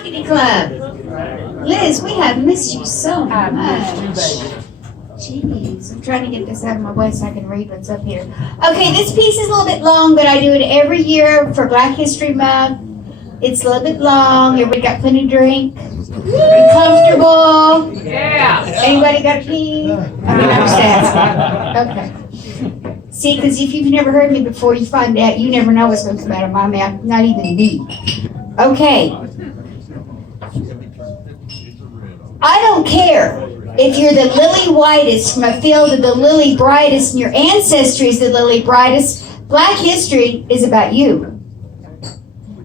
Rockety Club. Liz, we have missed you so much. Jeez, I'm trying to get this out of my way so I can read what's up here. Okay, this piece is a little bit long, but I do it every year for Black History Month. It's a little bit long. Everybody got plenty to drink? Be comfortable? Yeah. Anybody got a pee? I mean, I'm just asking. Okay. See, because if you've never heard me before, you find out you never know what's going to come out of my mouth, not even me. Okay. I don't care if you're the lily whitest from a field of the lily brightest and your ancestry is the lily brightest. Black history is about you.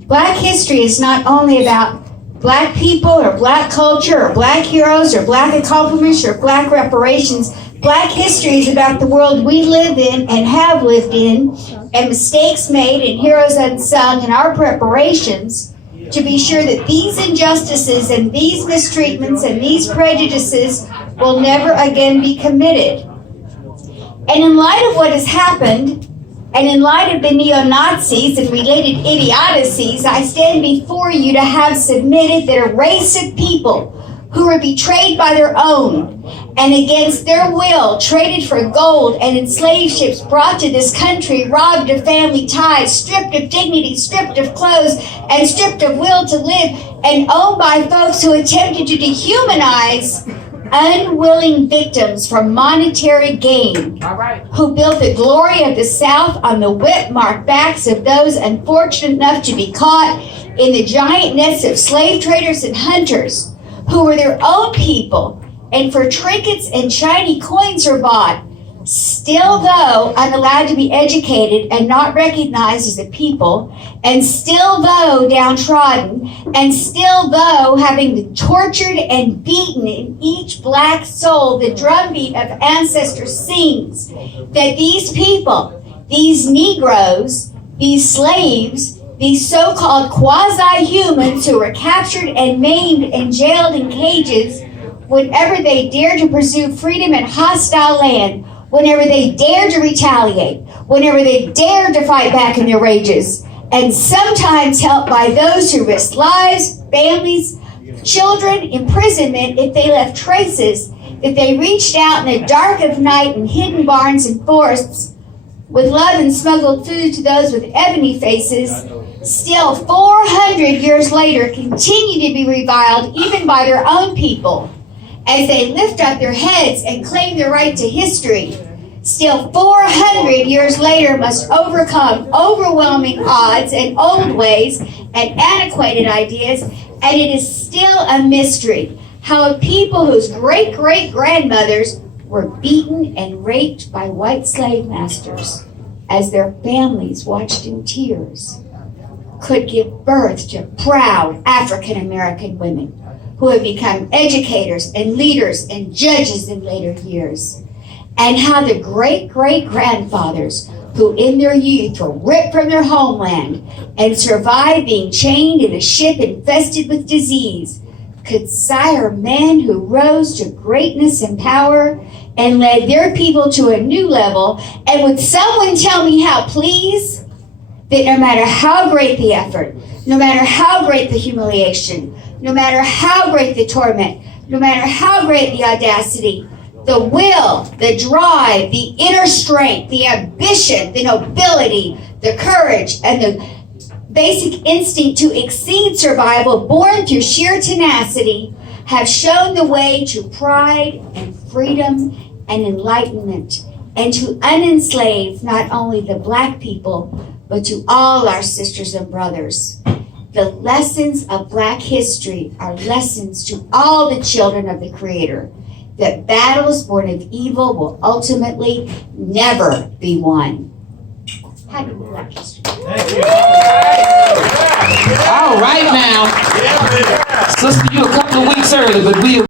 Black history is not only about black people or black culture or black heroes or black accomplishments or black reparations. Black history is about the world we live in and have lived in, and mistakes made and heroes unsung in our preparations to be sure that these injustices and these mistreatments and these prejudices will never again be committed. And in light of what has happened, and in light of the neo-Nazis and related idiocies, I stand before you to have submitted that a race of people who were betrayed by their own and against their will traded for gold and in slave ships brought to this country, robbed of family ties, stripped of dignity, stripped of clothes, and stripped of will to live, and owned by folks who attempted to dehumanize unwilling victims for monetary gain, who built the glory of the South on the whip-marked backs of those unfortunate enough to be caught in the giant nets of slave traders and hunters, who were their own people, and for trinkets and shiny coins are bought, still though unallowed to be educated and not recognized as a people, and still though downtrodden, and still though having been tortured and beaten in each black soul, the drumbeat of ancestors sings that these people, these Negroes, these slaves, these so-called quasi-humans who were captured and maimed and jailed in cages whenever they dared to pursue freedom in hostile land, whenever they dared to retaliate, whenever they dared to fight back in their rages, and sometimes helped by those who risked lives, families, children, imprisonment if they left traces, that they reached out in the dark of night in hidden barns and forests with love and smuggled food to those with ebony faces, still 400 years later continue to be reviled even by their own people as they lift up their heads and claim their right to history. Still 400 years later must overcome overwhelming odds and old ways and antiquated ideas, and it is still a mystery how a people whose great-great-grandmothers were beaten and raped by white slave masters as their families watched in tears could give birth to proud African-American women who have become educators and leaders and judges in later years, and how the great-great-grandfathers who in their youth were ripped from their homeland and survived being chained in a ship infested with disease could sire men who rose to greatness and power and led their people to a new level. And would someone tell me how, please? That no matter how great the effort, no matter how great the humiliation, no matter how great the torment, no matter how great the audacity, the will, the drive, the inner strength, the ambition, the nobility, the courage, and the basic instinct to exceed survival born through sheer tenacity have shown the way to pride and freedom and enlightenment, and to unenslave not only the black people, but to all our sisters and brothers. The lessons of black history are lessons to all the children of the Creator, that battles born of evil will ultimately never be won. Happy Black History. All right now. Sister, you a couple of weeks early, but we